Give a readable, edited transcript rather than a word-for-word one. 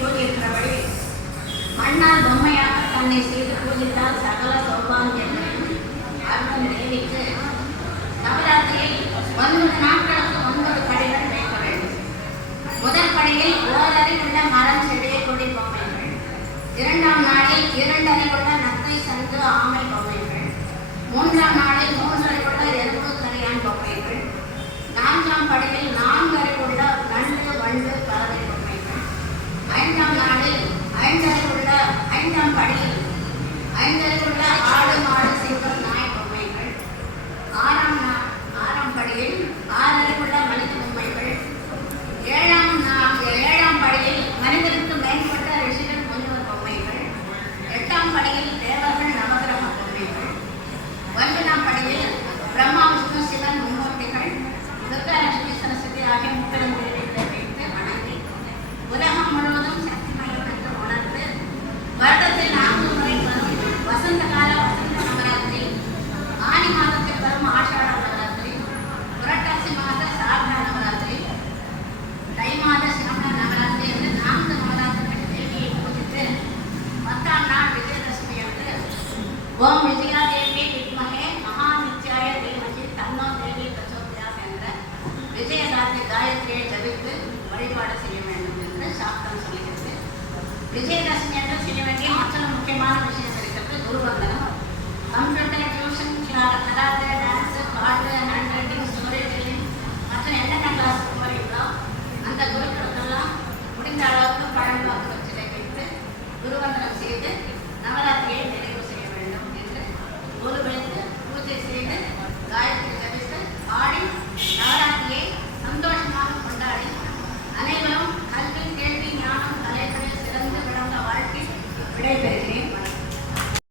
கூறியிருக்கிறபடி மண்ணால் பொம்மையாக தன்னை செய்து பூஜித்தால் சகல சௌபாகியங்களையும் அருளும் தேவிக்கு நவராத்திரியை 9 நாட்களுக்கு 9 படிகள் வைக்க வேண்டும். முதல் படியில் ஓரறிவுள்ள மரம் செடி கொடி பொம்மைகள், 2ஆம் நாளில் 2 அறிவுள்ள நத்தை சங்கு ஆமை பொம்மைகள், 3ஆம் நாளில் 3 அறிவுள்ள எறும்பு கரியான் பொம்மைகள், 4ஆம் படியில் 4 அறிவுள்ள நண்டு வண்டு பறவை பொம்மைகள், 5ஆம் நாளில் 5 அறிவுள்ள 5ஆம் படியில் 5 அறிவுள்ள ஆடு மாடு சிங்கம் நாய் பொம்மைகள், 6ஆம் படியில் 6 அறிவுள்ள மனித பொம்மைகள், 7ஆம் படியில் மனிதனுக்கு மேம்பட்ட ரிஷிகள் முனிவர் பொம்மைகள், 8ஆம் படியில் தேவர்கள் நவகிரக பொம்மைகள், 9ஆம் படியில் பிரம்மா விஷ்ணு சிவன் மும்மூர்த்திகள் துர்கா லட்சுமி சரஸ்வதி ஆகிய முப்பெருந்தேவிகளை வைத்து வணங்கி உலகம் முழுவதும் சக்திமயம் என்று உணர்ந்து வருடத்தில் 4 முறை வரும் வசந்த கால வசந்த நவராத்திரி, ஆனி மாதத்தில் வரும் ஆஷாட நவராத்திரி, புரட்டாசி மாத சாரத நவராத்திரி, தை மாத சிரவண நவராத்திரி என்று 4 நவராத்திரிகள் தேவியை பூஜித்து 10ஆம் நாள் விஜயதசமி அன்று ஓம் விஜயா தேவி வித்மகே மகாநித்யாய தீமகி தன்னோ தேவி பிரச்சோதயாத் என்ற விஜயதாத்தி காயத்ரியை ஜபித்து வழிபாடு செய்ய வேண்டும் என்று சாஸ்திரம் சொல்கிறது. விஜயதசமி என்று செய்ய வேண்டிய மற்ற முக்கியமான விஷயம் இருக்கிறது. குருவந்தனம், கம்ப்யூட்டர், டியூஷன், கராத்தே, டான்ஸு, பாட்டு, ஹேண்ட் ரைட்டிங், ஸ்டோரி டெல்லிங் மற்ற என்னென்ன கிளாஸ் போகிறீங்களோ அந்த குருக்களுக்கெல்லாம் முடிந்த அளவுக்கு பழங்காக்கு வச்சிலை வைத்து குருவந்தனம் செய்து நவராத்திரியை நிறைவு செய்ய வேண்டும் என்று ஒரு வைத்து பூஜை செய்து காயத்ரி ஜபித்து ஆடி நவராத்திரியை சந்தோஷமாக கொண்டாடி அனைவரும் கல்வி, கேள்வி, ஞானம், கலைகளில் சிறந்து விளங்க வாழ்க்கை விடைபெறுகிறேன்.